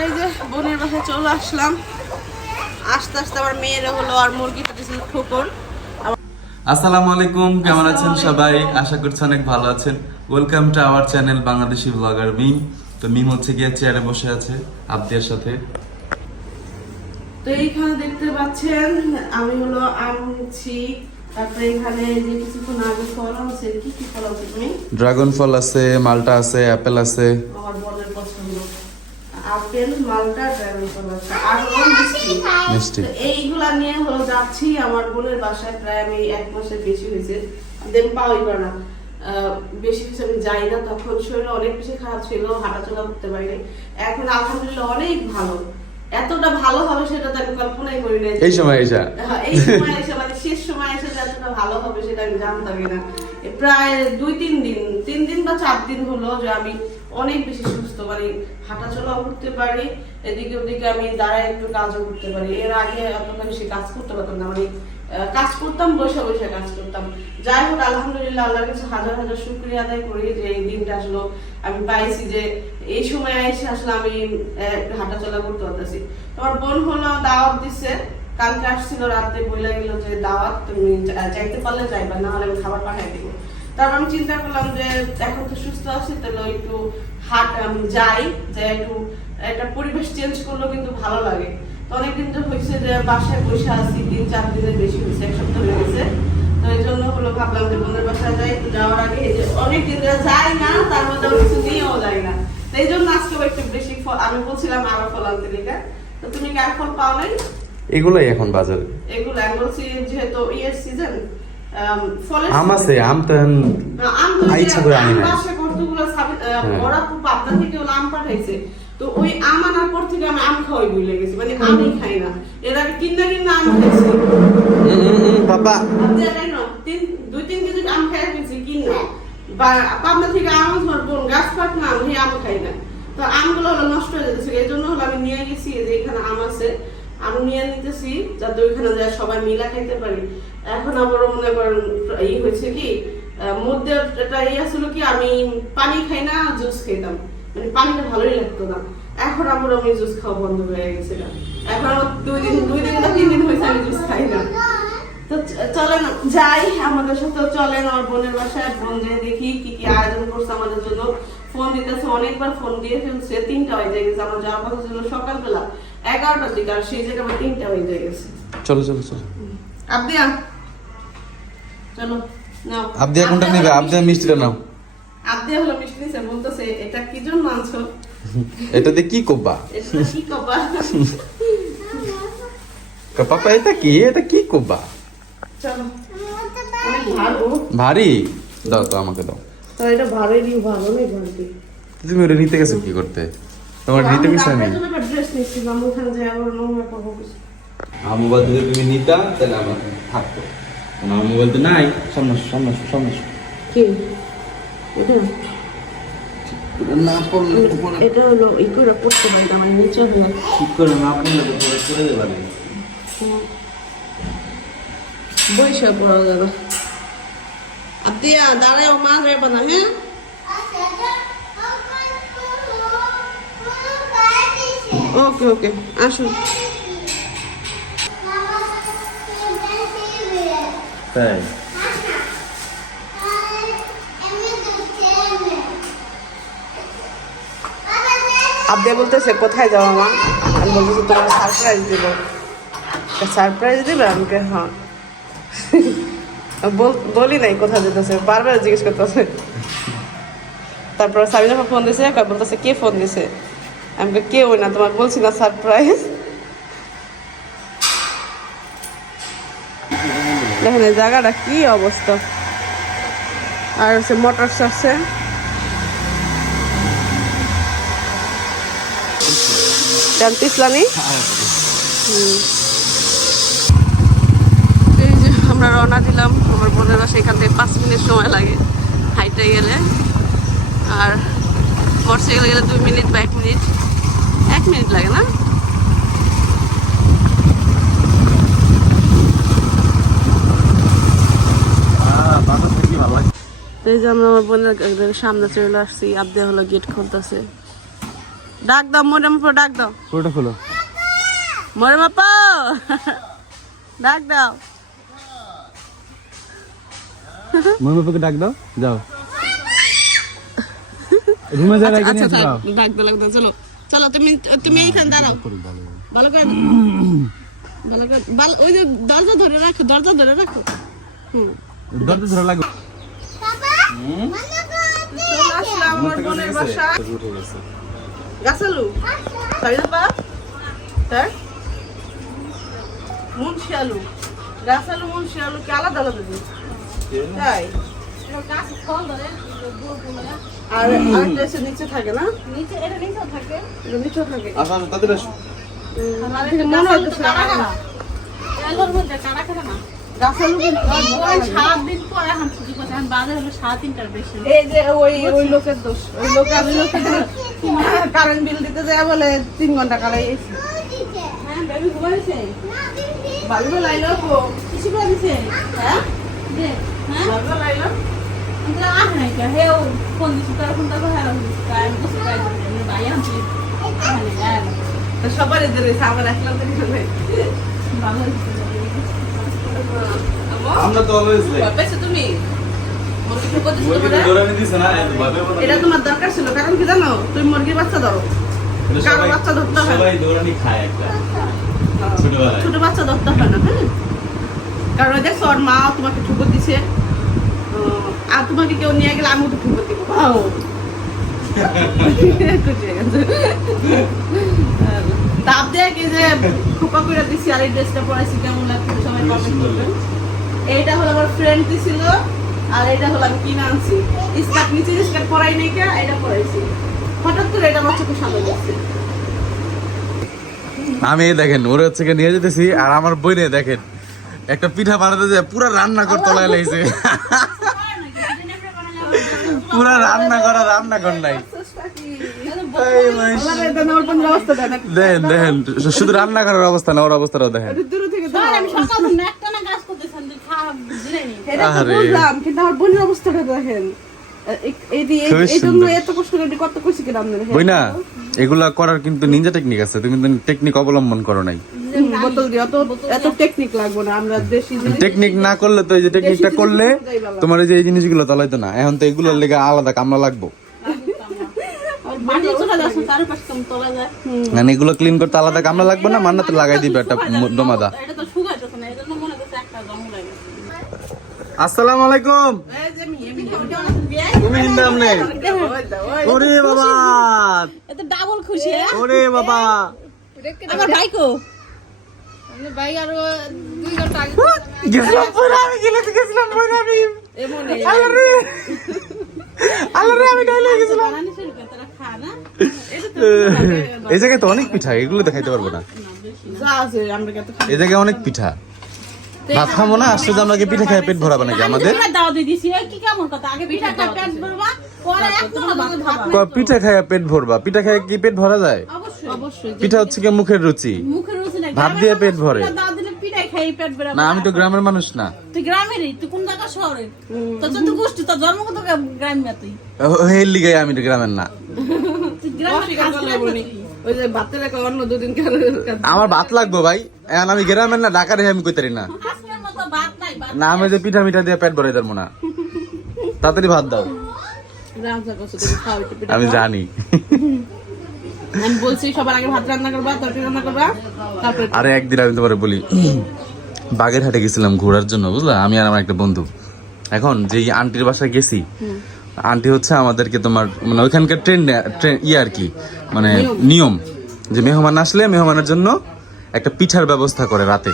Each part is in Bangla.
এই যে বোনের বাসায় চলে আসলাম। আস্তে আস্তে আমার মেয়েরা হলো আর মুরগিটা দিয়েছিল ঠোকর আসসালামু আলাইকুম কেমন আছেন সবাই? আশা করছি অনেক ভালো আছেন। Welcome to our channel Bangladeshi blogger Mim. তো মিম হচ্ছে গিয়ে চেয়ারে বসে আছে আবদিয়ার সাথে। তো এইখানে দেখতে পাচ্ছেন আমি হলো আম নিচ্ছি তারপরে এখানে যে কিছুক্ষণ আগে ফল আছে কি কি ফল আছে তুমি? ড্রাগন ফল আছে মালটা আছে অ্যাপেল আছে। আমার বোনের পছন্দ। আপেল মালটা ড্রাগন ফল আছে আর হলো মিষ্টি। মিষ্টি। এইগুলা নিয়ে হলো যাচ্ছি। আমার বোনের বাসায় প্রায় আমি এক মাসের বেশি হয়েছে। দেন পাওয়াই না। বেশি কিছু আমি যাই না। তখন শরীর অনেক বেশি খারাপ ছিল। হাঁটাচলা করতে পারিনি। এখন আলহামদুলিল্লাহ অনেক ভালো। এতটা ভালো হবে সেটা তো আমি কল্পনাই করি না এই সময় এসা। হ্যাঁ, এই সময় এসে মানে শেষ সময় এসে যে এতটা ভালো হবে সেটা আমি জানতামই না। প্রায় দুই তিন দিন। তিন দিন বা চার দিন হলো যে আমি অনেক বেশি সুস্থ মানে হাঁটাচলাও করতে পারি, এদিকে ওদিকে আমি দাঁড়ায় একটু কাজও করতে পারি। এর আগে এতটা বেশি কাজ করতে পারতাম না মানে কাজ করতাম, বসে বসে কাজ করতাম। যাই হোক, আলহামদুলিল্লাহ, আল্লাহর কাছে হাজার হাজার শুক্রিয়া আদায় করি যে এই দিনটা আসলে, আমি পাইছি যে এই সময় এসে আসলে আমি হাঁটাচলা করতে পারতেছি। তোমার বোন হলো দাওয়াত দিচ্ছে কালকে আসছিল রাতে, বইলা গেল যে দাওয়াত, তুমি যাইতে পারলে যাইবা, না হলে আমি খাবার পাঠাই দিব। তারপর আমি চিন্তা করলাম যে এখন তো সুস্থ আছি, তাহলে একটু হাট যাই যে একটু একটা পরিবেশ চেঞ্জ করলেও কিন্তু ভালো লাগে। তো অনেকদিন তো হয়েছে যে বাসায় বসে আছি তিন চার দিনের বেশি হয়েছে এক সপ্তাহ হয়ে গেছে। তো এই জন্য হলো ভাবলাম যে বোনের বাসায় যাই যাওয়ার আগে এই যে অনেক দিন যাই না তার মধ্যে কিছু নিয়েও যাই না। তো এই জন্য আজকে একটু বেশি ফল আমি বলছিলাম আরও ফল আনতে লিখা তো তুমি কি আর ফল পাও নাই? এগুলাই এখন বাজারে। এগুলো আমি বলছি যেহেতু ইয়ের সিজন ফলের আম আছে আম তো এখন আম তো আ, করে আনি বাসায় কতগুলো। ওরা তো পাবনা থেকে ওরা আম পাঠাইছে। তো ওই আম আনার পর থেকে আমি আম খাওয়াই ভুলে গেছি মানে আমি খাই না। এর আগে কিনা কিনা আম খাইছি। বাবা তিন দুই তিন কেজি আম খাই ফেলছি কিনা বা পাবনা থেকে আম ধরবো গাছ পাক না আমি আম খাই না। তো আমগুলো হলো নষ্ট হয়ে যেতেছে এই জন্য হলো আমি নিয়ে গেছি যে এখানে আম আছে আম নিয়ে নিতেছি যাতে ওইখানে যায় সবাই মিলা খাইতে পারি। এখন আবারও মনে করেন ই হয়েছে কি মধ্যে ইয়ে ছিল কি আমি পানি খাই না জুস খেতাম। মানে পানিটা ভালোই লাগতো না। এখন আমার আমি জুস খাওয়া বন্ধ হয়ে এখন আমার দুই দিন দুই দিন না তিন দিন হয়েছে আমি জুস খাই না। তো চলেন যাই আমাদের সাথে চলেন আমার বোনের বাসায় বোন দেখি কি কি আয়োজন করছে আমাদের জন্য। ফোন দিতেছে অনেকবার ফোন দিয়ে ফেলছে তিনটা হয়ে গেছে আমার যাওয়ার কথা ছিল সকালবেলা এগারোটার দিকে আর সেই জায়গায় আমার তিনটা হয়ে যায় গেছে। চলো চলো চলো। আবদিয়া চলো। নাও। আবদিয়া কোনটা নেবে? আবদিয়া মিষ্টিটা নাও। আবদিয়া হলো মিষ্টি নিছে বলতেছে এটা কি জন্য আনছো? এটা দিয়ে কি করবা এটা কি কবা? পাপা এটা কি? এটা কি করবা চলো। ভারী। দাও তো আমাকে দাও। তো এটা ভালোই দিও ভালো নেই ভালো তুমি ওটা নিতে গেছো কি করতে? তোমার নিতে কিছু নেই ড্রেস নিচ্ছিলাম ওখানে যাই আবার নোংরা করব কিছু আমার মোবাইল যদি তুমি নিতা তাহলে আমার থাকতো আমার মোবাইল তো নাই। সামনে সামনে সামনে আসো। কি? এটা? না পড়লে এটা হলো ই করে পড়তে পারি আমার নিচে হয়ে। ঠিক করে না পড়লে তো পরে করে দেবা পড়া যাবে। আদিয়া দাঁড়ায় মা যাবে না হ্যাঁ? ওকে ওকে আসুন। তাই? আবদিয়া বলতেছে কোথায় যাও মা? আমি বলতেছি তোমার সারপ্রাইজ দিব। সারপ্রাইজ দিবে আমাকে? হ্যাঁ। বল- নাই কোথায় যেতেছে বারবার জিজ্ঞেস করতেছে। তারপর সাবিনা ফোন দিছে বলতেছে কে ফোন দিছে? আমি কই, কেউ না তোমার বলছি না সারপ্রাইজ দেখেন জায়গাটা কি অবস্থা। আর হচ্ছে মোটরস আছে জানতে এই যে আমরা রওনা দিলাম। আমার বোনের বাসা এখান থেকে পাঁচ মিনিট সময় লাগে হাইটে গেলে। আর মোটরসাইকেলে গেলে দুই মিনিট বা এক মিনিট। এক মিনিট লাগে না? তো এই যে আমরা আমার বোনের সামনে চলে আসছি আবদে হলো গেট খুলতেছে। ডাক দাও মরিয়ম আপা ডাক দাও। পুরোটা খোলো। মরিয়ম আপা! ডাক দাও। মহিমাপুকে ডাক দাও যাও। রুমে যা রেখে নিয়ে যাও ডাক দাও দাও চলো চলো তুমি তুমি এইখানে দাঁড়াও। ভালো করে ভালো করে ভালো ওই যে দরজা ধরে রাখো দরজা ধরে রাখো। হুম। দরজা ধরে লাগবে চলে আসলাম আমার বোনের গাছালু তাই মুন্সি আলু গাছালু মুন্সি আলু কি আলাদা আলাদা দিন তাই আর আরেকটা এসে নিচে থাকে না নিচে এটা নিচেও থাকে আসো আসো তাদের আসো মনে হইতেছে গাছালু এই যে ওই ওই লোকের দোষ। ওই লোক আমি লোকের কারেন্ট বিল দিতে যায় বলে তিন ঘণ্টা কালাই এসি ভাবি লাইলো গো হ্যাঁ? ভাবি লাইলো। সবার এদের আমার আমরা তো অলওয়েজ লাইক তুমি? এটা তোমার দরকার ছিল কারণ কি জানো? তুমি মুরগির বাচ্চা ধরো। কারও বাচ্চা ধরতে হয় না। সবাই দৌড়ানি খায় একটা। ছোটবেলায়। ছোট বাচ্চা ধরতে হয় না হ্যাঁ? কারণ দেখছ ওর মা তোমাকে ঠুকো দিছে। আর তোমাকে কেউ নিয়ে গেলে আমি ওকে ঠুকো দিব। পাও খুশি হয়ে গেছে। তাপ দিয়ে কি যে খোপা করে দিছি আর এই ড্রেসটা পরাইছি কেমন লাগছে সবাই কমেন্ট করবেন। এইটা হলো আমার ফ্রেন্ড দিছিল আর এটা হলো আমি কিনে আনছি স্কার্ট নিচে স্কার্ট পরাই নাই কে এটা পরাইছি হঠাৎ করে এটা আমার সামনে যাচ্ছে আমি দেখেন ওর হচ্ছে নিয়ে যেতেছি আর আমার বই বইনে দেখেন একটা পিঠা বানাতে যায় পুরো রান্না করতে লাগছে পুরো রান্না করা রান্না কর নাই দেখেন দেখেন শুধু রান্না করার অবস্থা না ওর অবস্থাটাও দেখেন একটু দূর থেকে দাও। এটা তো আরে। বুঝলাম, কিন্তু আমার বোনের অবস্থাটা দেখেন। এই- এই যে- এই- খুবই এই জন্য সুন্দর। এত কষ্ট করে কত কইছি কিনা আপনাদের বই না এগুলা করার কিন্তু নিনজা টেকনিক আছে তুমি টেকনিক অবলম্বন করো নাই। টেকনিক না আমরা দেশি জিনিস টেকনিক না করলে তো এই যে টেকনিকটা করলে তোমার এই যে এই জিনিসগুলো তলাইতো না। এখন তো এগুলোর লেগে আলাদা কামলা লাগবো। মানে এগুলো ক্লিন করতে আলাদা কামলা লাগবে না? মান্নাতে লাগাই দিবে একটা দমাদা। আসসালামু আলাইকুম। তুমি হিন্দা আমনে। ওরে বাবা। ডাবল খুশি হ্যাঁ? ওরে বাবা। আমার ভাইকো গেছিলাম পরে আমি গেছিলাম পরে আমি। আল্লাহ রে। আল্লাহ রে আমি ডাইলে গেছিলাম। এই জায়গায় তো অনেক পিঠা এগুলো দেখাইতে পারব না। যা আছে আমরা কত খাই এই জায়গায় অনেক পিঠা। ভাত খাব না আসলে আমরা কি পিঠা খেয়ে পেট ভরাবো নাকি আমাদের? দাওয়া দিয়ে দিছি এই কি কেমন কথা? আগে পিঠা পেট ভরবা পিঠা খায় পেট ভরবা? পিঠা খায় কি পেট ভরা যায়? অবশ্যই অবশ্যই। পিঠা হচ্ছে কি মুখের রুচি? মুখের রুচি না ভাত দিয়ে পেট ভরে। পেট না আমি তো গ্রামের মানুষ না। তুই গ্রামেরই তুই কোন জায়গা শহরের তোর যত গোষ্ঠী তোর জন্মগত গ্রামে তুই? হের লিগে আমি তো গ্রামের না। তুই কারও আমার ভাত লাগবো ভাই। এখন আমি গ্রামের না ঢাকার আমি কইতারি না। আজকের মতো ভাত নাই ভাত না আমি যে পিঠা মিঠা দিয়ে পেট ভরাই দেবো না। তাড়াতাড়ি ভাত দাও। আমি জানি। আমি বলছি সবার আগে ভাত রান্না করবা তরকারি রান্না করবা তারপরে আরে একদিন আমি তোমার বলি বাগের হাটে গেছিলাম ঘোরার জন্য বুঝলা? আমি আর আমার একটা বন্ধু। এখন যে আন্টির বাসায় গেছি আন্টি হচ্ছে আমাদেরকে তোমার মানে ওইখানকার ট্রেন ট্রেন ইয়ে আর কি মানে নিয়ম। যে মেহমান আসলে মেহমানের জন্য একটা পিঠার ব্যবস্থা করে রাতে।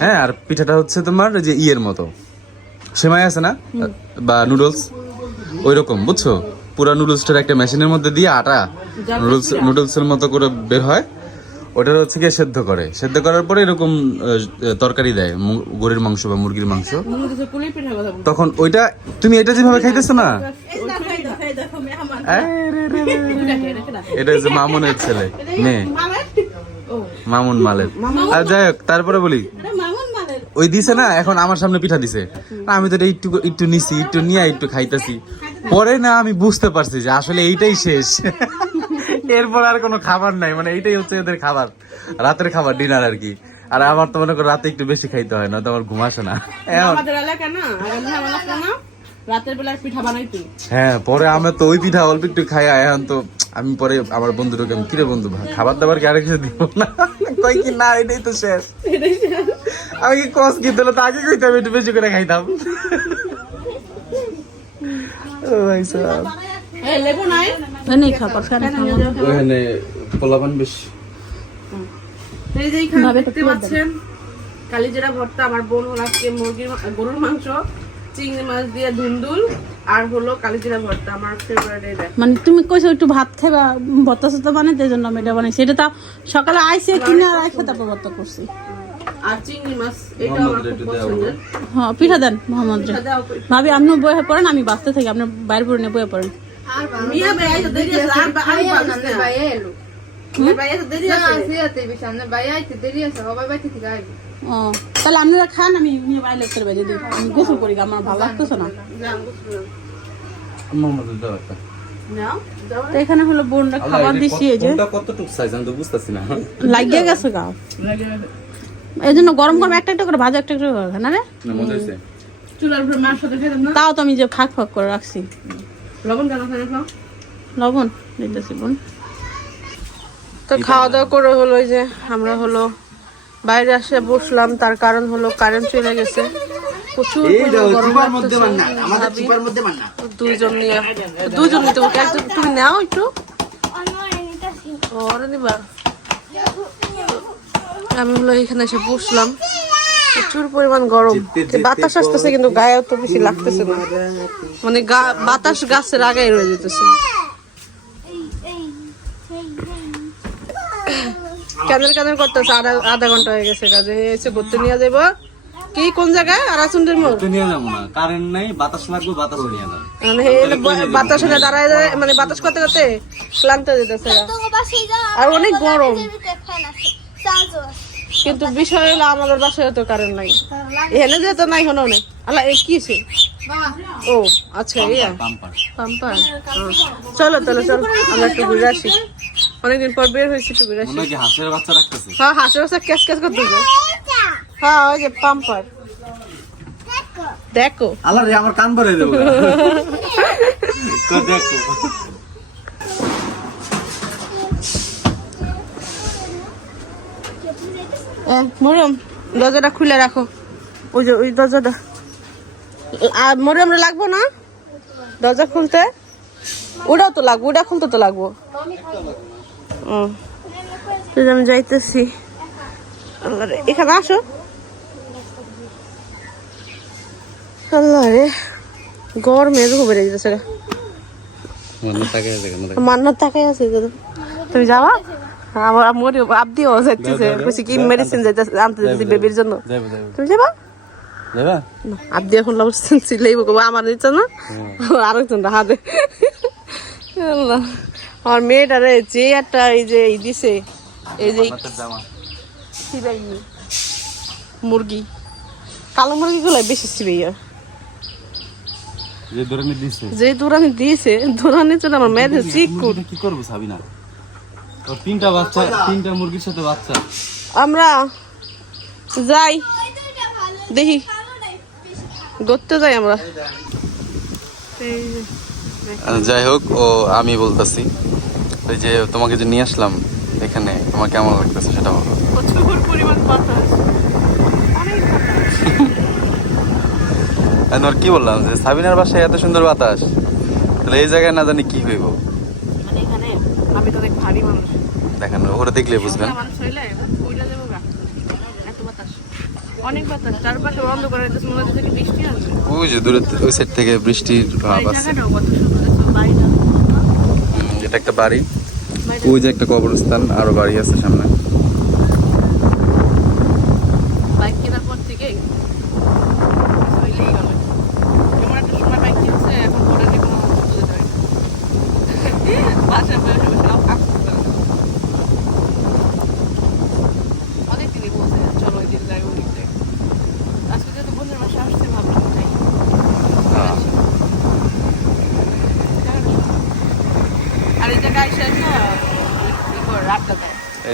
হ্যাঁ আর পিঠাটা হচ্ছে তোমার যে ইয়ের মতো। সেমাই আছে না? বা নুডলস? ওই রকম বুঝছ? পুরো নুডলসটার একটা মেশিনের মধ্যে দিয়ে আটা নুডলস নুডলসের মতো করে বের হয়। ওটার হচ্ছে গিয়ে সেদ্ধ করে সেদ্ধ করার পরে এরকম তরকারি দেয় গরুর মাংস বা মুরগির মাংস। তখন ওইটা, তুমি এটা যেভাবে খাইতেছো না। এটা? হচ্ছে মামুনের ছেলে, মেয়ে মামুন মালের আর যাই হোক, তারপরে বলি, ওই দিছে না, এখন আমার সামনে পিঠা দিছে আমি তো এটা একটু একটু নিছি, একটু নিয়ে একটু খাইতেছি পরে না আমি বুঝতে পারছি যে আসলে এইটাই শেষ এরপর আর কোনো খাবার নাই মানে এইটাই হচ্ছে এদের খাবার রাতের খাবার ডিনার আর কি। আর আমার তো মনে করো রাতে একটু বেশি খাইতে হয় না তো আমার ঘুম আসে না। আমাদের এলাকা না আগামী ঝামেলা আসলো না রাতের বেলার পিঠা বানাইতো। হ্যাঁ পরে আমি তো ওই পিঠা অল্প একটু খাই এখন তো আমি পরে আমার বন্ধুটাকে আমি কিরে বন্ধু খাবার দাবার কি আরেক দিব না? কই কি না এটাই তো শেষ। আমি কি কস কি দিলে তো আগে কইতাম একটু বেশি করে খাইতাম। ও ভাই সাহেব। দেখতে পাচ্ছেন কালিজিরা ভর্তা আমার বোন হলো আজকে মুরগির গরুর মাংস চিংড়ি মাছ দিয়ে ধুন্দুল আর হলো কালিজিরা ভর্তা আমার ফেভারিট এটা মানে তুমি কইছো একটু ভাত খাইবা ভর্তা সত্তা বানাইতে এই জন্য আমি এটা বানাইছি এটা তো সকালে আইসে কিনে আর আইসে তারপর ভর্তা করছি। আর চিংড়ি মাছ এটা আমার খুব পছন্দের। হ্যাঁ পিঠা দেন মোহাম্মদ। ভাবি আপনি বয়ে পড়েন আমি বাঁচতে থাকি আপনি বাইরে পড়ে নিয়ে বয়ে পড়েন। বা- আমি পারছি না। মিয়া ভাই আইতে দেরি আছে ও তাহলে আপনারা খান আমি নিয়ে বাইরে করে বেরিয়ে দিই আমি গোসল করি আমার ভালো লাগতেছে না যান, বুঝলাম। দাও একটা তো এখানে হলো বোনরা খাবার দিছি এই যে কতটুকু সাইজ আমি তো বুঝতাছি না লাগিয়ে গেছে গা এই জন্য গরম গরম একটা একটা করে ভাজা একটা একটা করে না রে না মজা হয়েছে চুলার উপরে মাছ সাথে খেতাম না তাও তো আমি যে ফাঁক ফাঁক করে রাখছি লবণ কেন খাই খাও লবণ? দিতেছি বোন। তো খাওয়া দাওয়া করে হলো যে আমরা হলো বাইরে আসে বসলাম তার কারণ হলো কারেন্ট চলে গেছে। প্রচুর দুইজন নিয়ে দুইজন নিতে বলতে একজন তুমি নাও একটু। ওরে নিবা আমি হলো এখানে এসে বসলাম। প্রচুর পরিমাণ গরম। বাতাস আসতেছে কিন্তু গায়ে তো বেশি লাগতেছে না। মানে গা- বাতাস গাছের আগায় রয়ে যেতেছে। কেনের কেনের করতেছে আধা আধা ঘণ্টা হয়ে গেছে কাজে। এসে ঘুরতে নিয়ে যাব। কি কোন জায়গায়? আরাচুন্ডির মোড়? নিয়ে যাব না। কারেন্ট নাই বাতাস লাগবে বাতাস নিয়ে যাব। মানে বাতাস হলে দাঁড়ায় মানে বাতাস করতে করতে ক্লান্ত হয়ে যেতেছে। আর অনেক গরম। কিন্তু বিষয় হলো আমাদের বাসায় তো কারেন্ট নাই। এখানে যে তো নাই হনো নেই। আল্লাহ এই কি সে? ও আচ্ছা ইয়া পাম্পার। পাম্পার চলো চলো চলো আমরা একটু ঘুরে আসি। অনেকদিন পর বের হয়েছি একটু ঘুরে আসি। মনে হয় হাঁসের বাচ্চা হ্যাঁ ক্যাচ ক্যাচ করতেছে হ্যাঁ ওই যে পাম্পার। দেখো। আল্লাহ রে আমার কান ভরে দেবো। তো দেখো। মরিয়ম দরজাটা খুলে রাখো। ওই যে ওই দরজাটা। আর মরিয়মরা লাগবো না? দরজা খুলতে? ওটাও তো লাগবো ওটা খুলতে তো লাগবো। ও আমি যাইতেছি। এখানে আসো। আল্লাহ রে গরমে রুহ বেড়ে যেতেছে মান্নার তাকাই আছে তুমি যাবা? আমার আমার আবদিও যাইতেছে কইছি কি মেডিসিন যাইতেছে আনতে যাইতেছি বেবির জন্য। তুমি যাবা? আবদি এখন লাভ সিলেইব কব আমার দিচ্ছে না। আরেকজন হাতে। আমার মেয়েটারে যে একটা এই যে এই দিছে এই যে সিবাই মুরগি। কালো মুরগি গুলো বেশি সিবাইয়া যে ধরে দিছে। যে দৌড়ানি দিয়েছে দৌড়ানির জন্য আমার মেয়েদের মুরগিটা কি করব সাবিনা? তিনটা বাচ্চা তিনটা মুরগির সাথে বাচ্চা। আমরা যাই। দেখি। ঘুরতে যাই আমরা। যাই হোক ও আমি বলতেছি। ওই যে তোমাকে যে নিয়ে আসলাম এখানে তোমার কেমন লাগতেছে সেটা বলো। প্রচুর পরিমাণ বাতাস আমি কি বললাম যে সাবিনার বাসায় এত সুন্দর বাতাস? তাহলে এই জায়গায় না জানি কি হইব। মানে এখানে আমি তো ভারী মানুষ। দেখেন ওরা দেখলে বুঝবেন। অনেক বাতাস। চারপাশে বন্ধ করে মনে হচ্ছে বৃষ্টি আসবে ওই যে দূরে ওই সাইড থেকে বৃষ্টির ভাব এটা একটা বাড়ি। ওই যে একটা কবরস্থান আরও বাড়ি আছে সামনে। বাইক কেনার পর এখন বসে বসে নাও কাজ করতে পারে না। অনেক দিনই বলছে চলো ওই দিন যাই ওই দিন যাই আজকে যেহেতু বোনের মাসে আসছে ভাবলাম যাই হ্যাঁ। আর এই জায়গায় এসে না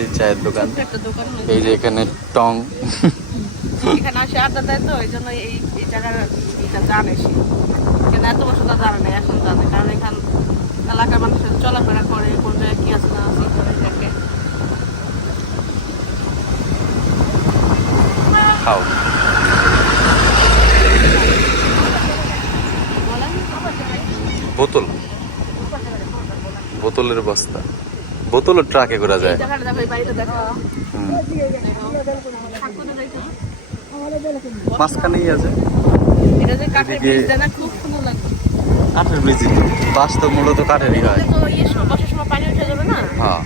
এই চায়ের দোকান। এই যে এখানে টং। এখানে আসে আড্ডা দেয় তো এই জন্য এই এই জায়গার এটা জানে সে। এত বছর তো জানে না এখন জানে। কারণ এখান এলাকার মানুষের চলাফেরা করে কোন জায়গায় কি আছে না আছে করে দেখে। খাও। বোতল। বোতলের বস্তা। বোতলের ট্রাকে করা যায়। মাঝখানেই আছে। কাঠের ব্রিজ বাস তো মূলত কাঠেরই হয়। ইয়ে বর্ষার সময় হ্যাঁ।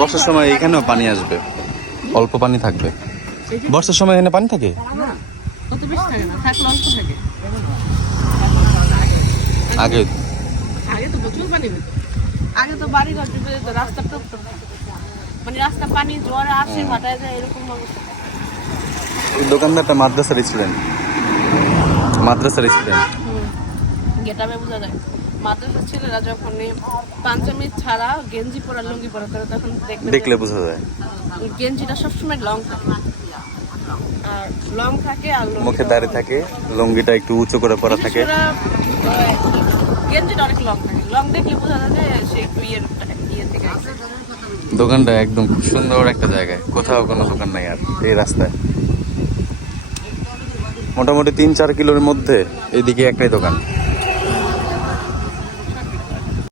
বর্ষার সময় এখানেও পানি আসবে। অল্প পানি থাকবে। বর্ষার সময় এখানে পানি থাকে। আগে আগে তো প্রচুর পানি হতো আগে তো বাড়ি ঘর ডুবে যেত রাস্তা টুকটুক মানে রাস্তা পানি জোয়ারে আসে ভাটায় যায় এরকম অবস্থা। দোকানদারটা মাদ্রাসার স্টুডেন্ট মাদ্রাসার স্টুডেন্ট গেটামে বোঝা যায়। মাদ্রাসার ছেলেরা যখন পাঞ্জাবি ছাড়া গেঞ্জি পরা লুঙ্গি পরা করে তখন দেখলে দেখলে বোঝা যায়। গেঞ্জিটা সবসময় লং থাকে। আর লং থাকে আর মুখে দাঁড়িয়ে থাকে লুঙ্গিটা একটু উঁচু করে পরা থাকে। গেঞ্জিটা অনেক লং থাকে। দোকানটা একদম খুব সুন্দর একটা জায়গায়। কোথাও কোনো দোকান নাই আর এই রাস্তায়। মোটামুটি তিন চার কিলোর মধ্যে এদিকে একটাই দোকান।